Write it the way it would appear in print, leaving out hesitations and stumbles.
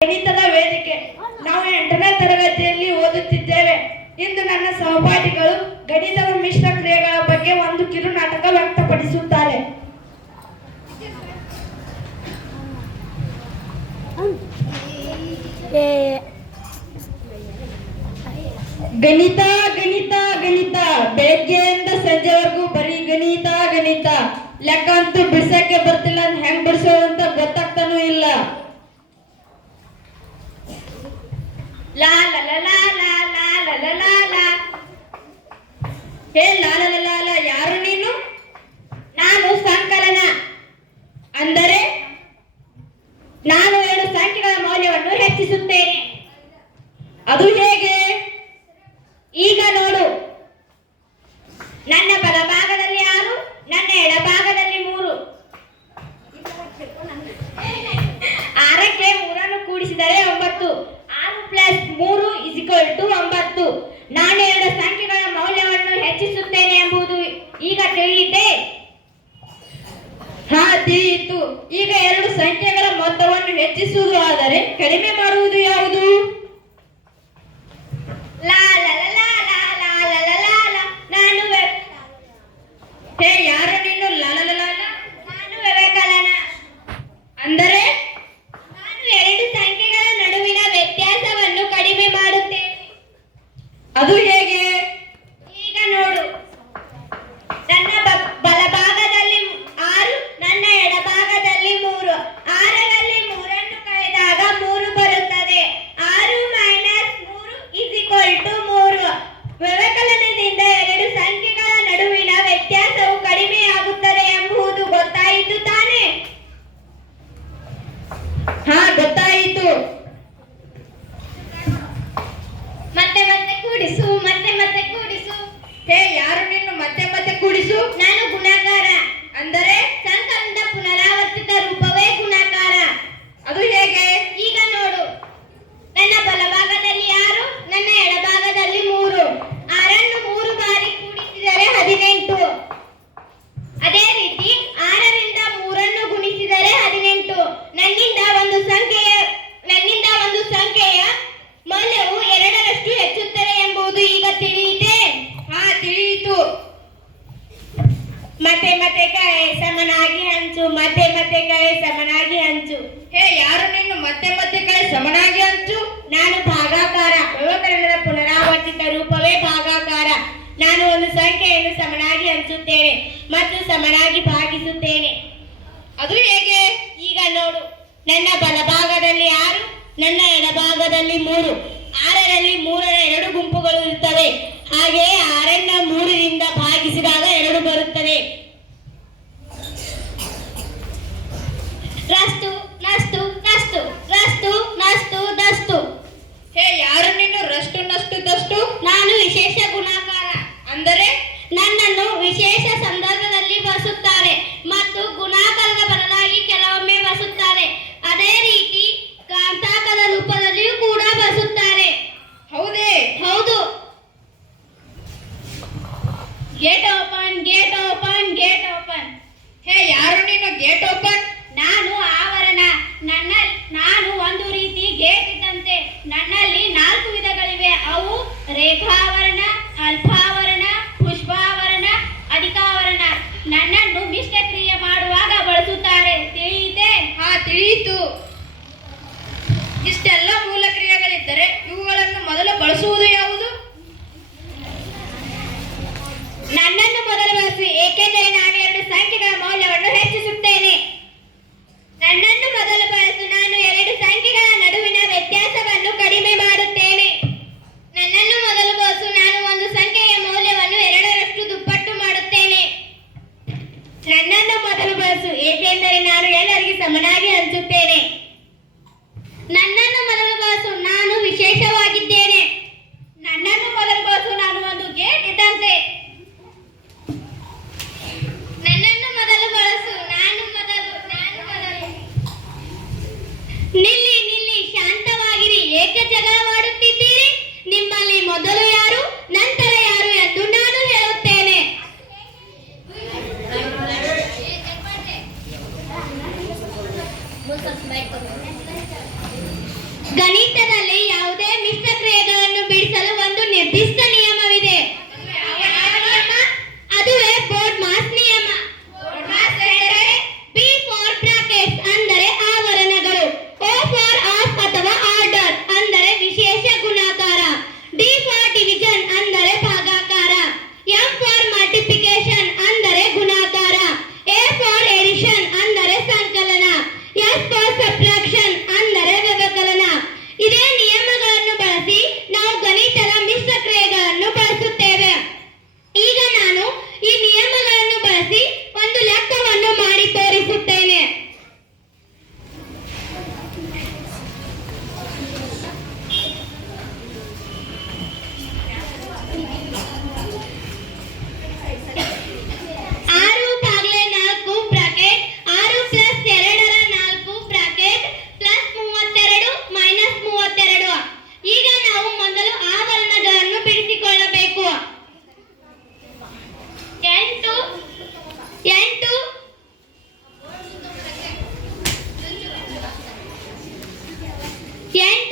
ಗಣಿತದ ವೇದಿಕೆ. ನಾವು 8ನೇ ತರಗತಿಯಲ್ಲಿ ಓದುತ್ತಿದ್ದೇವೆ. ಇಂದು ನನ್ನ ಸಹಪಾಠಿಗಳು ಗಣಿತದ ಮಿಶ್ರ ಕ್ರಿಯೆಗಳ ಬಗ್ಗೆ ಒಂದು ಕಿರು ನಾಟಕ ವ್ಯಕ್ತಪಡಿಸುತ್ತಾರೆ. ಗಣಿತ ಗಣಿತ ಗಣಿತ, ಬೆಳಗ್ಗೆಯಿಂದ ಸಂಜೆವರೆಗೂ ಬರೀ ಗಣಿತ ಗಣಿತ. ಲೆಕ್ಕ ಅಂತೂ ಬಿಡ್ಸಕ್ಕೆ ಬರ್ತಿಲ್ಲ, ಹೆಂಗ್ ಬಿಡಿಸೋದಂತ ಗೊತ್ತಾಗ್ತಾನೂ ಇಲ್ಲ. ಲಾ ಲಾ ಲಾ ಲಾ ಲಾ ಲಾ ಲಾ ಲಾ ಲಾ. ಹೇ ಲಾ ಲಾ ಲಾ ಲಾ, ಯಾರು ನೀನು? ನಾನು ಸಂಕಲನ, ಅಂದರೆ ನಾನು 2 ಸಂಖ್ಯೆಗಳ ಮೌಲ್ಯವನ್ನು ಹೆಚ್ಚಿಸುತ್ತೇನೆ. ಅದು ಹೇಗೆ? ಈಗ ನೋಡು. ನನ್ನ ಬಲಭಾಗದಲ್ಲಿ 6, ನನ್ನ ಎಡಭಾಗದಲ್ಲಿ 3. 6ಕ್ಕೆ 3 ಕೂಡಿಸಿದರೆ 9. 6 + 3 = 9. ನಾನು 2 ಸಂಖ್ಯೆಗಳ ಮೌಲ್ಯವನ್ನು ಹೆಚ್ಚಿಸುತ್ತೇನೆ ಎಂಬುದು ಈಗ ತಿಳಿಯಿತೆ? ಹಾ, ತಿಳಿಯಿತು. ಈಗ 2 ಸಂಖ್ಯೆಗಳ ಮೊತ್ತವನ್ನು ಹೆಚ್ಚಿಸುವುದು ಆದರೆ ಕಡಿಮೆ ಮಾಡುವುದು ಯಾವುದು? ಲಾ ಲಾ ಲಾ ಲಾ ಲಾ ಲಾ ಲಾ ಲಾ ಲಾ. ನಾನು ಹೇ, ಯಾರು ನೀನು? ಲಾ ಲಾ ಲಾ ಲಾ. ನಾನು ವ್ಯವಕಲನ, ಅಂದರೆ ನಾನು 2 ಸಂಖ್ಯೆಗಳ ನಡುವಿನ ವ್ಯತ್ಯಾಸವನ್ನು ಕಡಿಮೆ ಮಾಡುತ್ತೇನೆ. ಅದು ಹೇಗೆ? ಈಗ ನೋಡು. ನನ್ನ ಬಲಭಾಗದಲ್ಲಿ 6, ನನ್ನ ಎಡಭಾಗದಲ್ಲಿ 3. 6ರಲ್ಲಿ 3 ಕಳೆದಾಗ 3 ಬರುತ್ತದೆ. 6 - 3 = 3. ವ್ಯವಕಲನದಿಂದ 2 ಸಂಖ್ಯೆಗಳ ನಡುವಿನ ವ್ಯತ್ಯಾಸವು ಕಡಿಮೆಯಾಗುತ್ತದೆ ಎಂಬುದು ಗೊತ್ತಾಯಿತು ತಾನೇ? ಹಾ, ಗೊತ್ತಾಯಿತು. ಮತ್ತೆ ಮತ್ತೆ ಕೂಡಿಸು, ಮತ್ತೆ ಮತ್ತೆ ಕೂಡಿಸು. ಹೇ, ಯಾರು ನೀನು? ಮತ್ತೆ ಮತ್ತೆ ಕೂಡಿಸು. ನಾನು ಗುಣಾಕಾರ, ಅಂದರೆ ಸಂಕಲನದ ಪುನರಾವರ್ತಿತ ರೂಪವೇ ಗುಣಾಕಾರ. ಅದು ಹೇಗೆ? ಈಗ ನೋಡು. ನನ್ನ ಬಲಭಾಗದಲ್ಲಿ 6, ನನ್ನ ಎಡಭಾಗದಲ್ಲಿ 3. 6ನ್ನು 3 ಬಾರಿ ಕೂಡಿಸಿದರೆ 18. ಅದೇ ರೀತಿ 6ರಿಂದ 3ನ್ನು ಗುಣಿಸಿದರೆ 18. ನನ್ನಿಂದ ಒಂದು ಸಂಖ್ಯೆಯ ಮೌಲ್ಯವು 2ರಷ್ಟು ಹೆಚ್ಚುತ್ತದೆ ಎಂಬುದು ಈಗ ತಿಳಿಯಿತೆ? ಹಾ, ತಿಳಿಯಿತು. ಮತ್ತೆ ಮತ್ತೆ ಕಳೆ ಸಮನಾಗಿ ಹಂಚು, ಮತ್ತೆ ಮತ್ತೆ ಕಳೆ ಸಮನಾಗಿ ಹಂಚು. ಹೇ, ಯಾರು ನೀನು? ಮತ್ತೆ ಮತ್ತೆ ಕಳೆ ಸಮನಾಗಿ ಹಂಚು. ನಾನು ಭಾಗಾಕಾರ, ವ್ಯವಕಲನದ ಪುನರಾವರ್ತಿತ ರೂಪವೇ ಭಾಗಾಕಾರ. ನಾನು ಒಂದು ಸಂಖ್ಯೆಯನ್ನು ಸಮನಾಗಿ ಹಂಚುತ್ತೇನೆ ಮತ್ತು ಸಮನಾಗಿ ಭಾಗಿಸುತ್ತೇನೆ. ಅದು ಹೇಗೆ? ಈಗ ನೋಡು. ನನ್ನ ಬಲಭಾಗದಲ್ಲಿ 6, ನನ್ನ ಎಡಭಾಗದಲ್ಲಿ 3. 6ರಲ್ಲಿ 3ರ 2 ಗುಂಪುಗಳು ಇರುತ್ತವೆ. ಹಾಗೆಯೇ 6ನ್ನು 3ರಿಂದ ಭಾಗಿಸಿದಾಗ 2 ಬರುತ್ತದೆ. ರಸ್ತು ನಸ್ತು ನಸ್ತು, ರಸ್ತು ನಸ್ತು ದಸ್ತು. ಹೇ, ಯಾರು ನೀನು? ರಷ್ಟು ನಷ್ಟು ದಷ್ಟು. ನಾನು ವಿಶೇಷ ಗುಣಾಕಾರ, ಅಂದರೆ ನನ್ನನ್ನು ವಿಶೇಷ ಸಂದರ್ಭದಲ್ಲಿ ಬಳಸುತ್ತಾರೆ ಮತ್ತು ಗುಣಾಕಾರದ ಬದಲಾಗಿ ಕೆಲವೊಮ್ಮೆ ಬಳಸುತ್ತಾರೆ. ಅದೇ ರೀತಿ ಕಾಂತಾಕದ ರೂಪದಲ್ಲಿಯೂ ಕೂಡ ಬಳಸುತ್ತಾರೆ. ಹೌದೇ? ಹೌದು. Gate open, gate open, gate open. ಹೇ, ಯಾರು ನೀನು? Gate open. ನಾನು ಆವರಣ. ನಾನು ಒಂದು ರೀತಿ ಗೇಟ್ ಇದ್ದಂತೆ. ನನ್ನಲ್ಲಿ 4 ವಿಧಗಳಿವೆ. ಅವು ರೇಖಾವರಣ, ಅಲ್ಪಾವರಣ, ಪುಷ್ಪಾವರಣ, ಅಧಿಕಾವರಣ. ನನ್ನನ್ನು ಮಿಶ್ರ ಕ್ರಿಯೆ ಮಾಡುವಾಗ ಬಳಸುತ್ತಾರೆ. ತಿಳಿಯಿತೆ? ಹಾ, ತಿಳಿಯಿತು. ಇಷ್ಟೆಲ್ಲ ಮೂಲ ಕ್ರಿಯೆಗಳಿದ್ದರೆ ಇವುಗಳನ್ನು ಮೊದಲು ಬಳಸುವುದು ಯಾವುದು? ನನ್ನನ್ನು ಮೊದಲು ಬಳಸಿ, ಏಕೆಂದರೆ ನಾನು 2 ಸಂಖ್ಯೆಗಳ ಮೌಲ್ಯವನ್ನು ಹೆಚ್ಚಿಸುತ್ತೇನೆ. ನನ್ನನ್ನು ಮೊದಲು ಬಳಸು, ನಾನು 2 ಸಂಖ್ಯೆಗಳ ನಡುವಿನ ವ್ಯತ್ಯಾಸವನ್ನು ಕಡಿಮೆ ಮಾಡುತ್ತೇನೆ. ನನ್ನನ್ನು ಮೊದಲು ಬಳಸು, ಎಂಟು